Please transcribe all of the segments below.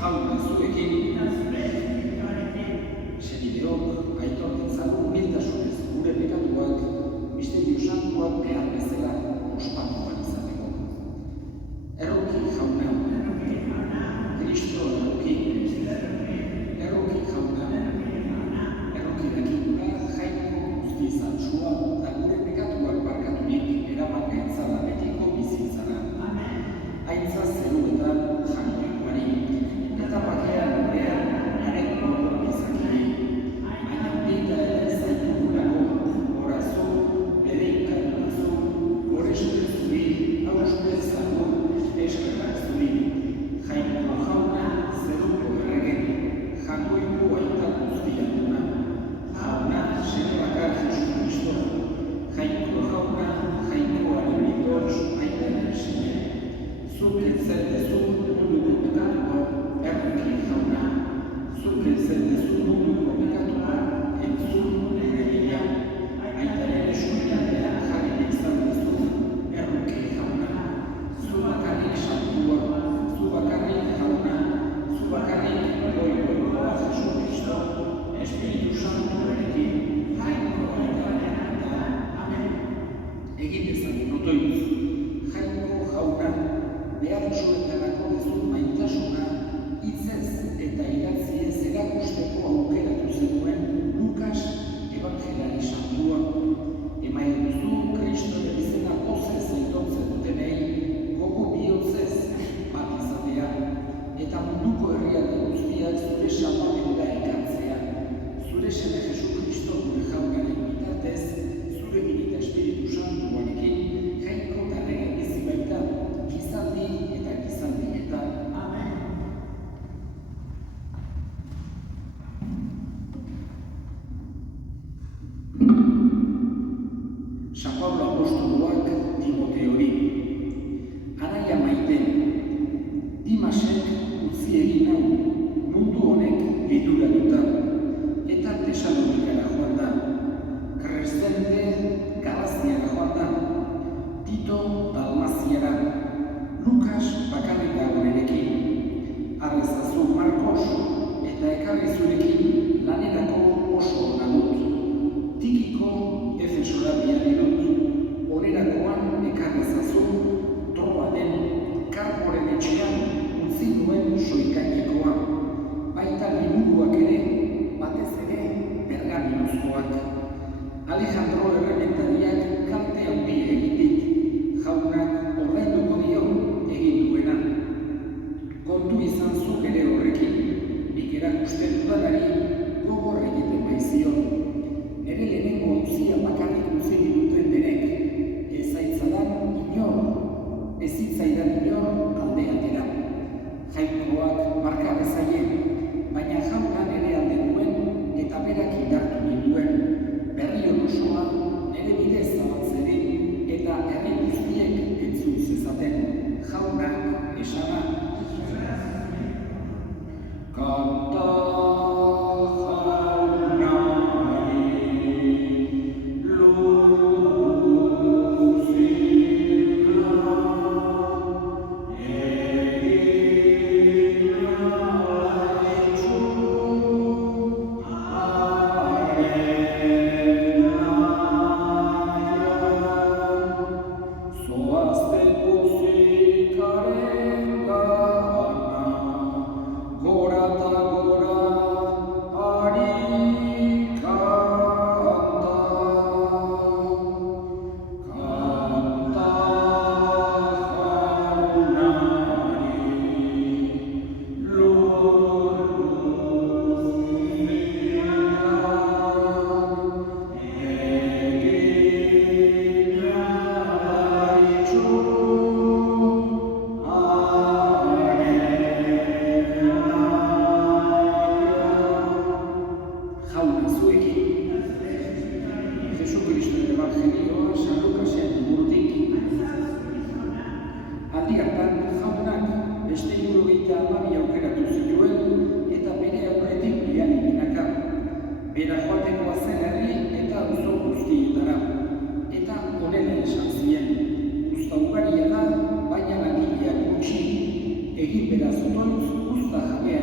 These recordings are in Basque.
jauna zuekin, senideok, aitor ditzagun humiltasunez gure pekatuak, misterio santuak behar bezala ospatu ahal izateko. Erroki jauna, Kristo erroki jauna, erroki dakigula jainko guzti zantzua eta gure pekatuak barkaturik eraman gaitzala betiko bizitzara. Aintza zeruetan jainkoari, eta bakean gurean hareko izakiri. Baina unita ere zaitugulako, horazu, bereikatu duzu, horrezure zuri, hausure zago, eskerrak zuri. Jainko jauna zeruko erregen, jangoiko aita guztia duna. Jauna sene bakar Jesu Kristo. Jainko jauna, jainko alimitoz, aitaren sine. Zuk etzen dezu munduko pekatua, erroki jauna. Zuk etzen dezu munduko pekatua, entzun gure bila. Aitaren eskuinatean jarri izan dezu, erroki jauna. Zu bakarrik santua, zu bakarrik jauna, zu bakarrik goikoa Jesu Kristo, Espiritu Santuarekin, jainko aitaren eta amen. Egin dezagun otoituz, jainko jauna, behar zuetarako dezun maitasuna, hitzez eta idatziez erakusteko aukeratu zenuen Lukas evangelari santua. Email duzu Kristoren izena pozez aitortzen dutenei, gogo bihotzez bat izatea, eta munduko herrialde guztiak zure salbamenera ekartzea. Zure seme Jesu Kristo gure jaunaren bitartez, zure binita Espiritu Santuarekin, jainko garrega bizi baita, gizaldi eta gizaldietan. Amen. San Pablo apostoluak Timoteori. Anaia maiten, Dimasek utzi egin hau, mundu honek liduratuta, eta Tesalonikara joan da, Kresente Galaziara joan da, Tito Dalmaziara, Lukas bakarrik dago nirekin, arrezazu Markos, eta ekarri zurekin lanerako oso ona dut. Tikiko Efesora bidali dut, onerakoan ekarrezazu Troa den Karporen etxean utzi duen soikainekoa, baita liburuak ere, batez ere pergaminozkoak. Alejandro errementariak kalte handia egin dit, jaunak ordainduko dio egin duena. Kontu izan zu ere horrekin, nik erakusten dudanari gogor egiten baizion. Nere lehenengo auzia bakarrik utzi duten denek, ez zitzaidan inor alde atera. Jainkoak marka bezaien, baina jauna nere alde duen eta berak indartu ninduen. Berri osoa nere bidez zabaltzerin eta herri guztiek entzun zezaten. Jaunak esana. Kanta bera joatekoa zen herri eta auzo guztietara. Eta honela esan zien, uzta ugaria da, baina langileak gutxi, egin beraz otoitz uzta jabea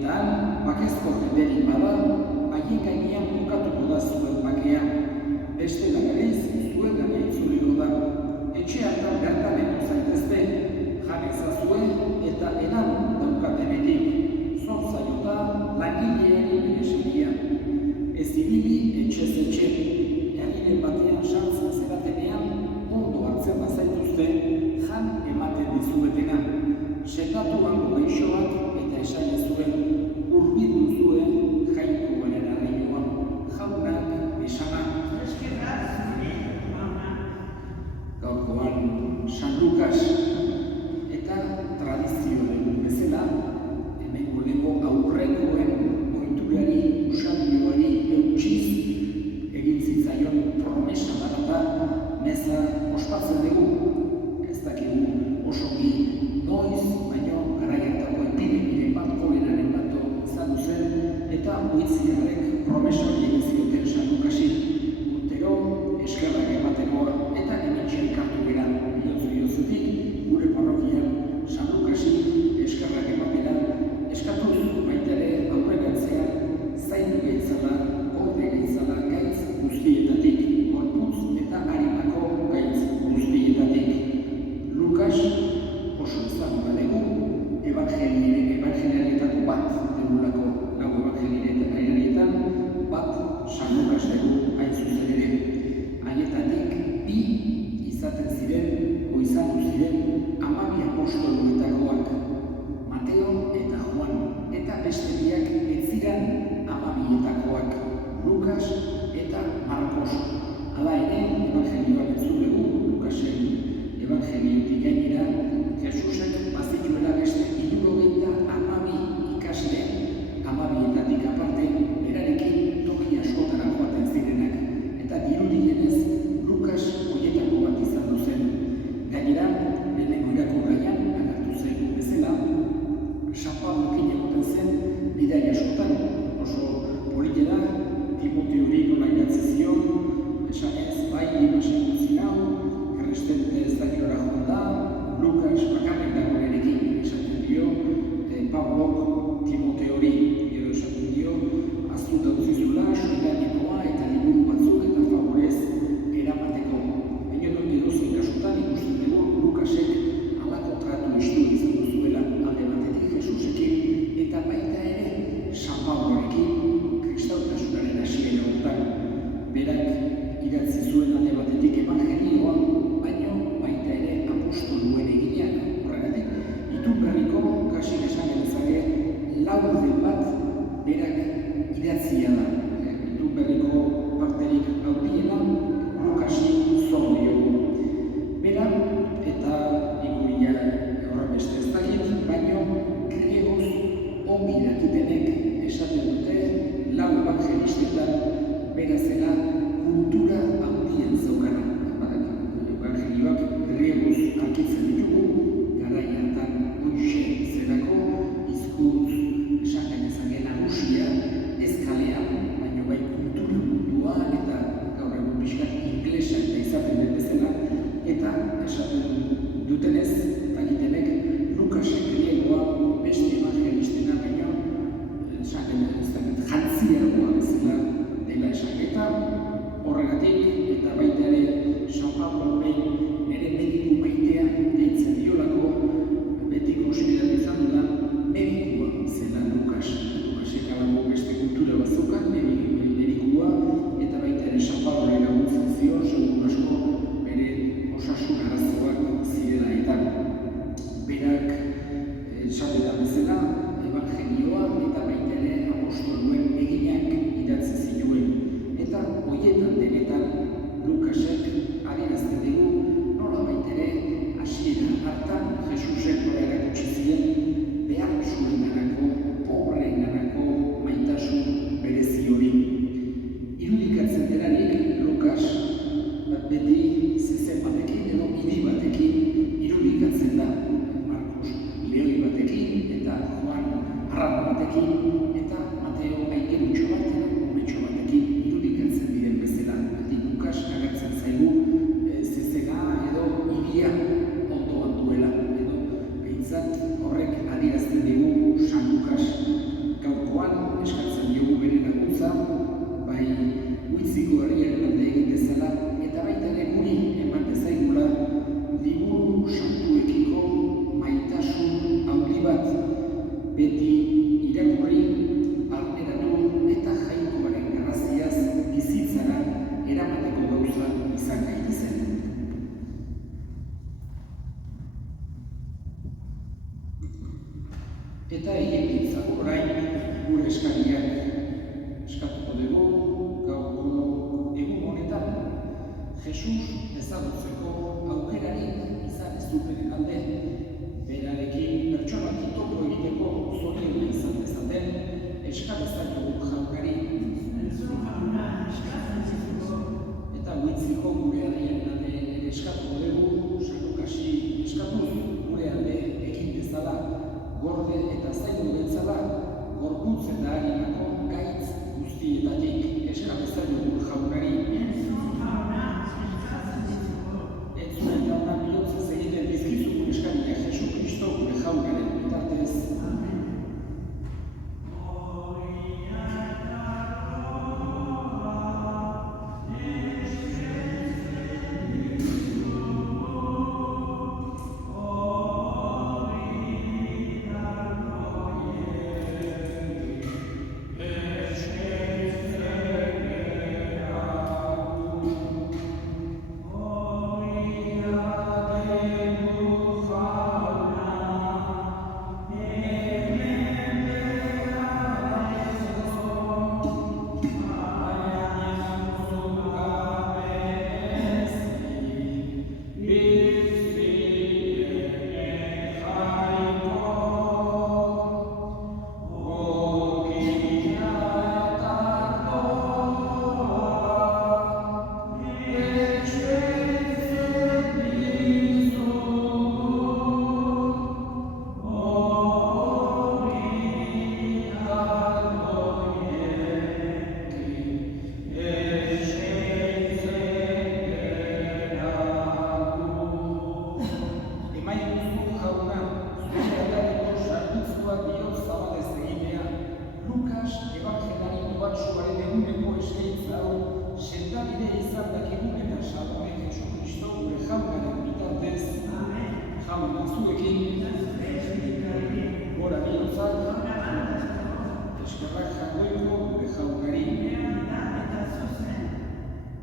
Eta han, bakezko jenderik bada, haien gainean bukatuko da zuen bakea. Beste berriz, zuen gana itzuliko da. Etxe hartan bertan edo zaitezte, jan ezazue eta edan daukatenetik. Zor zaiota langileari bere segia. Ez ibili etxez etxe. Herriren batean sartzen zeratenean, ondo hartzen bazaituzte, jan ematen dizuetena. Sendatu hango gaixoak eta esaiezue, hurbildu zuen jainkoaren arrainoa. Jaunak esana. Gaurkoan San Lukas eta tradizio dugu bezala, hemengo lego aurrekoen ohiturari, usaldioari eutsiz egin zitzaion promesa barata meza ospatzen dugu. Ez dakigu osoki noiz, baino garai hartako epidemiaren bat, koleraren bat izan zen, eta uitziarrek promesa hori egin zioten San Lukasi. Urtero eskerrak ematekoa eta hementxe elkartu gara bihotz-bihotzetik gure parrokian San Lukasi eskerrak ematera eskatuz baita ere aurrerantzean zaindu gaitzala, gorde gaitzala gaitz guztietatik, gorputz eta harimako gaitz guztietatik. Lukas oso ezaguna dugu, evangeliaretako bat dugulako, lau evangelietan bat San Lukas dugu hain zuzen ere. Haietatik bi izaten ziren, izango ziren, 12 apostoluetakoak, Mateo eta Juan, eta beste biak ez ziren 12etakoak, Lukas eta Markos. Hala ere, evangelioa entzun dugu, Lukasen evangeliotik gainera, Jesusek bazituela beste 72 ikasle, 12etatik aparte, berarekin toki askotara joaten zirenak, eta dirudienez Lukas horietako bat izan zen. Gainera, lehenengo irakurgaian agertu zen bezala, San Pablokin egoten zen bidai askotan, oso politera, Timoteori nola idatzi zion, esanez, bai, imasen zinau, kristente ez dakilora joan da, Lukas bakarrik dagoenekin esaten dio, Pablok Timoteori, edo esaten dio, aztuta utzizula, soilanikoa eta liburu batzuk eta favorez eramateko. Baina edozein kasutan ikusten dugu Lukasek halako tratu istu izan duzuela alde batetik Jesusekin eta baita ere San Pablorekin kristautasunaren hasiera horretan. Berak idatzi zuen alde batetik evangelioa, baina baita ere apostoluen eginak. Horregatik, Iturberriko kasik esan genezake laurden bat berak idatzia da. Iturberriko parterik handiena Lukasi zor diogu. Bera eta ikuria horren beste ez dakit, baino griegoz ongi dakitenek esaten dute lau evangelistetan bera zela kultura handien zeukana. Evangelioak griegoz arkitzen ditugu, garai hartan hoxe zelako hizkuntz esan genezake nagusia ez kalean, baino bai kultura munduan eta gaur egun pixkat inglesa eta izaten den bezala, eta esaten dutenez, dakitenek Lukasek griegoa beste evangelistena baino jantziagoa bezala dela esan, eta horregatik eta baita ere San Pablo nire mediku maitea deitzen diolako, beti konsideratu izan dudan medikua zela Lukasek alago beste kultura bazukan medikua, eta baita ere San Pablo laguntzen zion, segun asko bere osasun arazoak zirela eta berak esatetan bezala evangelioa eta baita ere apostoluen eginak idatzi zinuen, eta horietan denetan Lukasek adierazten digu nola baita ere hasiera hartan Jesusek nola erakutsi zien behar zuenganako, pobreenganako maitasun berezi hori. Irudikatzen delarik Eta egin ditzago orain gure eskariak eskatuko dugu gaurko egun honetan Jesus ezagutzeko aukerarik izan ez dutenen alde, berarekin pertsonak topo egiteko zoriona izan dezaten eskabezaiogu jaunari. Eta huitziko gure herrian alde eskatuko dugu, sarukasi eskatuz gure alde ekin bezala, gorde eta zaindu betzala, gorputz eta harinako gaitz guztietatik eskabezaiogu jaunari. Entzuen jauna bihotzez egiten bizkizuko eskaria Jesu Kristo gure jaunaren bitartez.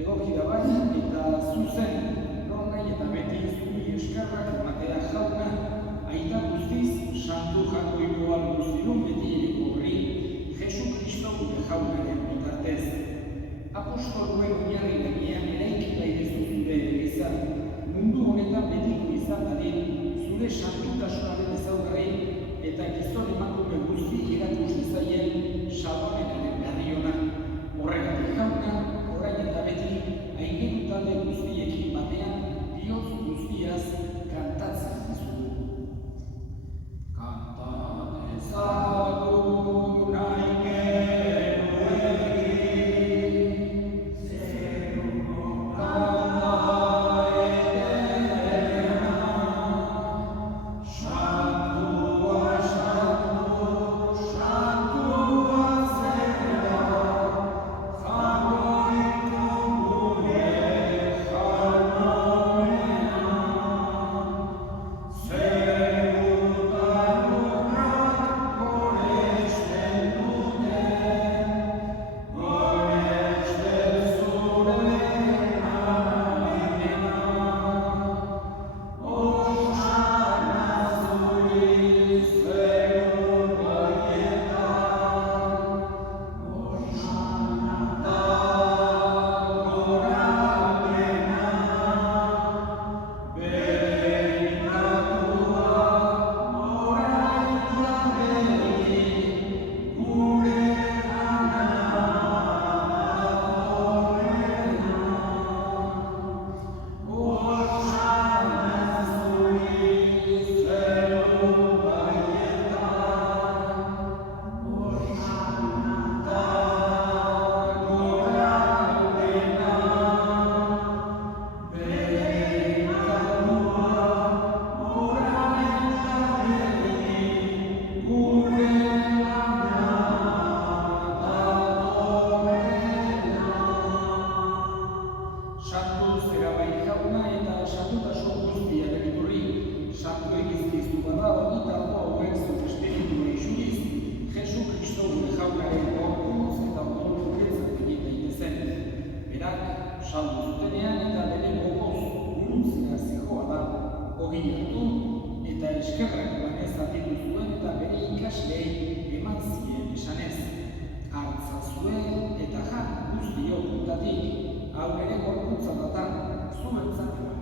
Egoki da bai eta zuzen, nornai eta beti zuri eskerrak ematea jauna, aita guztiz, santu jakoikoan guztirun beti eriko horri, Jesu Kristo gure jaunaren bitartez. Apostoluen oinarri negian eraiki baidezu zure egizan, mundu honetan betiko izan dadin, zure santutasunaren ezaugarri eta gizon emakume guzti erakus dezaien salvamenaren berri ona. Horregatik jauna, orain eta beti, aingeru talde guztiekin batean, bihotz guztiaz kantatzen dizugu. Kanta dezagun aingeruekin, zeruko kanta eterna, santua, santu, santua zera, saldu zutenean eta bere gogoz guruntzera zijoa da, ogi hartu eta eskerrak emanez atitu zuen eta bere ikasleei eman zien esanez. Hartzazue eta jan guztiok gutatik, hau ere gorputza data, zuentzat eman.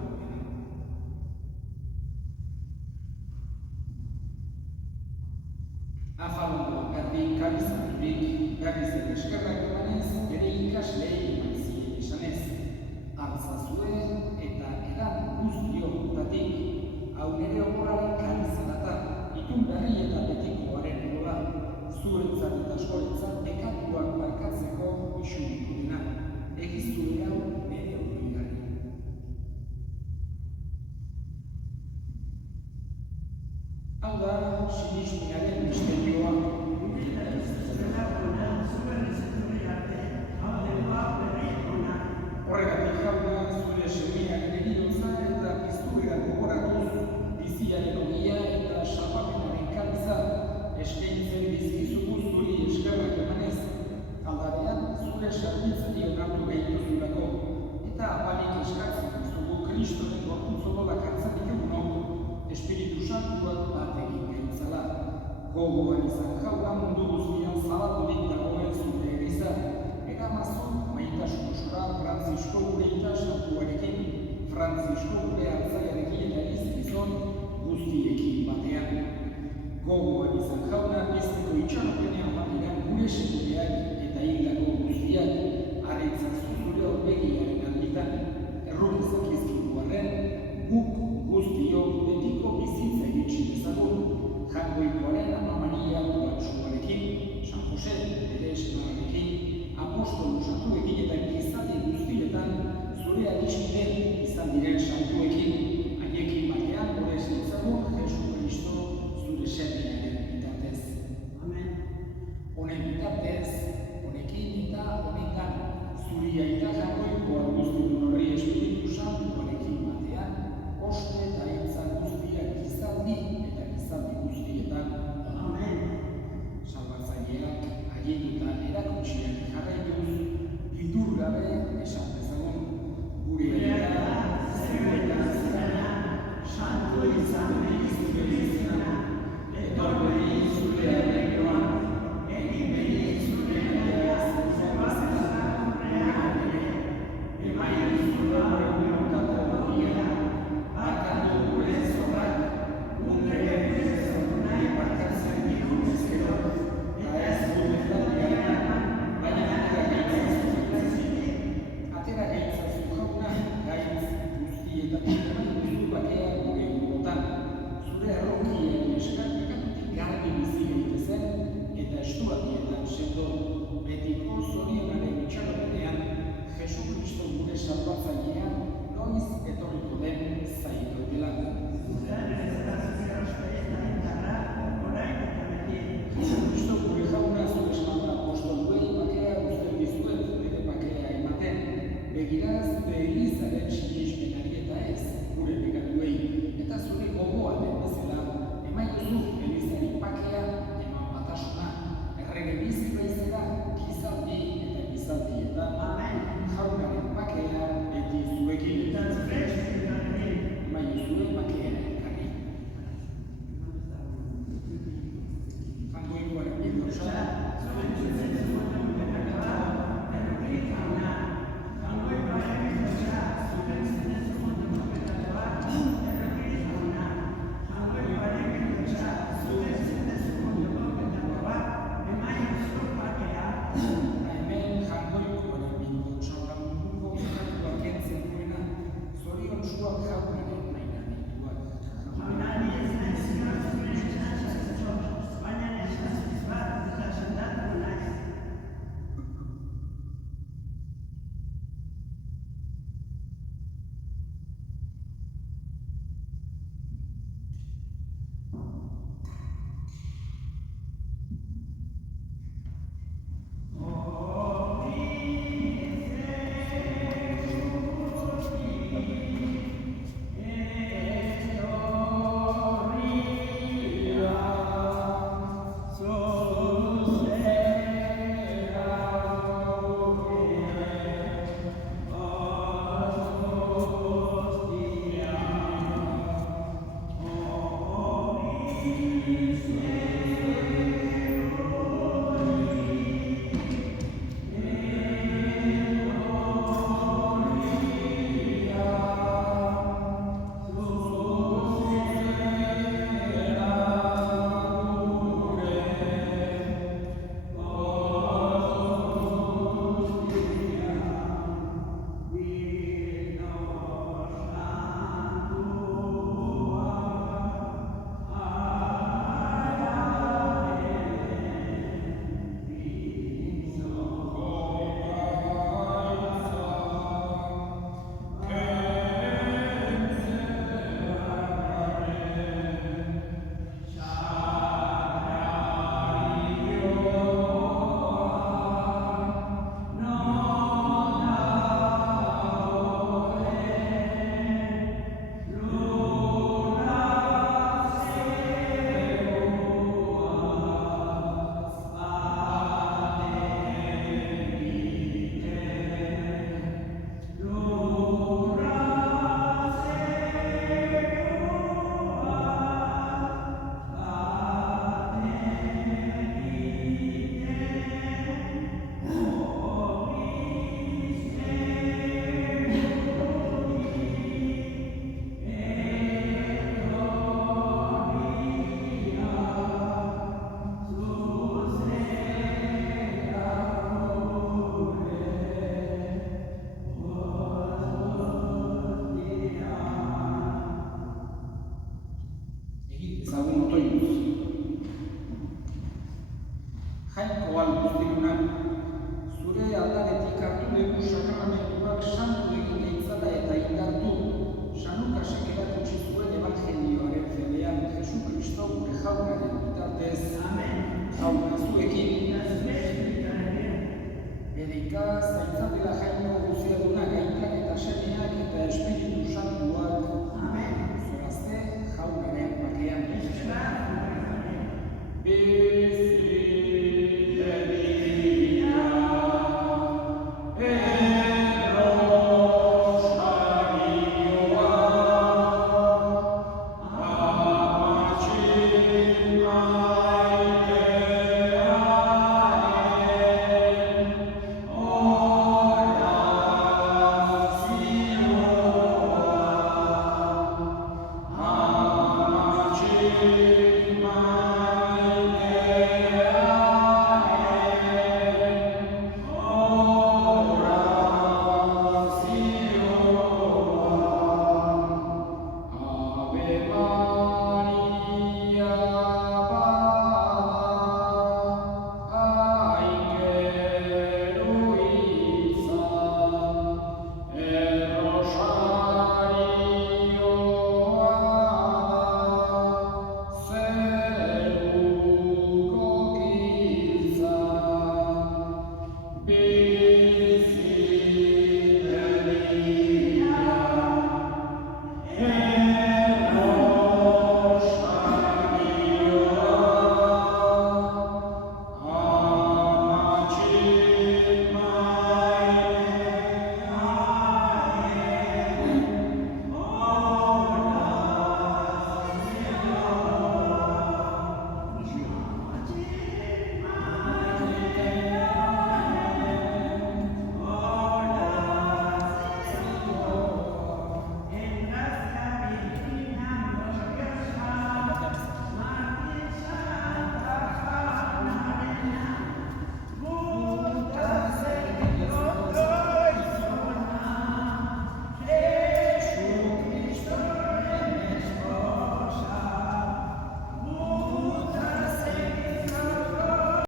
Afalungo erdi kabizaturik, berriz ere eskerrak emanez bere ikasleei eman zien esanez. Hartzazue eta edan guztiok gutatik, hau ere ogoraren kabizadata, itun berri eta betikoaren gola, zuentzat eta askorentzat bekatuak barkatzeko isuriko dena. Egiztu hau bere oroigarri. Hau da, sinismearen misterioa. Horregatik jauna zure semearen heriotza eta piztuerak gogoratuz, biziaren ogia eta xapapenaren kantza, eskaintzen dizkizugu zuri eskerrak emanez, aldarean zure sarbitzari onartu behituzulako, eta abalik eskatzen dizugu Kristoren gorputz odolak hartzen ditugunok, Espiritu Santuak bat egin gaitzala. Gogoan izan jauna mundu guztian zabaturik dagoen zure eliza, eramazun maitasun osora Frantzisko gure eta santuarekin, Frantzisko gure hartzaiarekin eta izkizon guztiekin batean. Gogoan izan jauna bizteko itxaropenean batiran gure sekudeak eta hildako guztiak aretzazu zure horbegiaren alditan, errorezak izkigu arren, guk guztiok betiko bizitza iritsi dezagun, jangoikoaren Ama Maria Koatsuarekin, San Jose bere esnarekin, apostolu santuekin eta gizarte guztietan zure adiskiden izan diren santuekin, haiekin batean gure zitzagun Jesu Kristo zure semearen bitartez. Amen. Honen bitartez, honekin eta honengan, zuri aita jangoikoa guztiun horri Espiritu Santuarekin batean, oste eta hitza guztiak gizaldi eta gizaldi guztietan. Amen. Salbatzaileak, haietuta erakutsiak jarraituz, bildur gabe esan dezagun, gure aita, zerreta zerana, santu izan zure izena, etorri zure arrekoan, egin behi zure nahiaz, zerbazena, reale, emain zure horretako badia, barkatu gure zorrak, gure nahi barkatzen ditu ezkero, eta ez gure zatiaren, baina atera gaitzazu jauna, gaitz guztietatik duzu bakea gure ingotan, zure erronkiak eskarpekatutik garbi bizi gaitezen, eta estuatietan sendo, betiko zorionaren itxaropenean, Jesu Kristo gure salbatzailean, noiz etorriko den zaitautela. Jesu Kristo gure jauna zure esmanda apostoluei bakea uzten dizuet bere bakea ematen, begira zure elizaren sinismenari eta ez, gure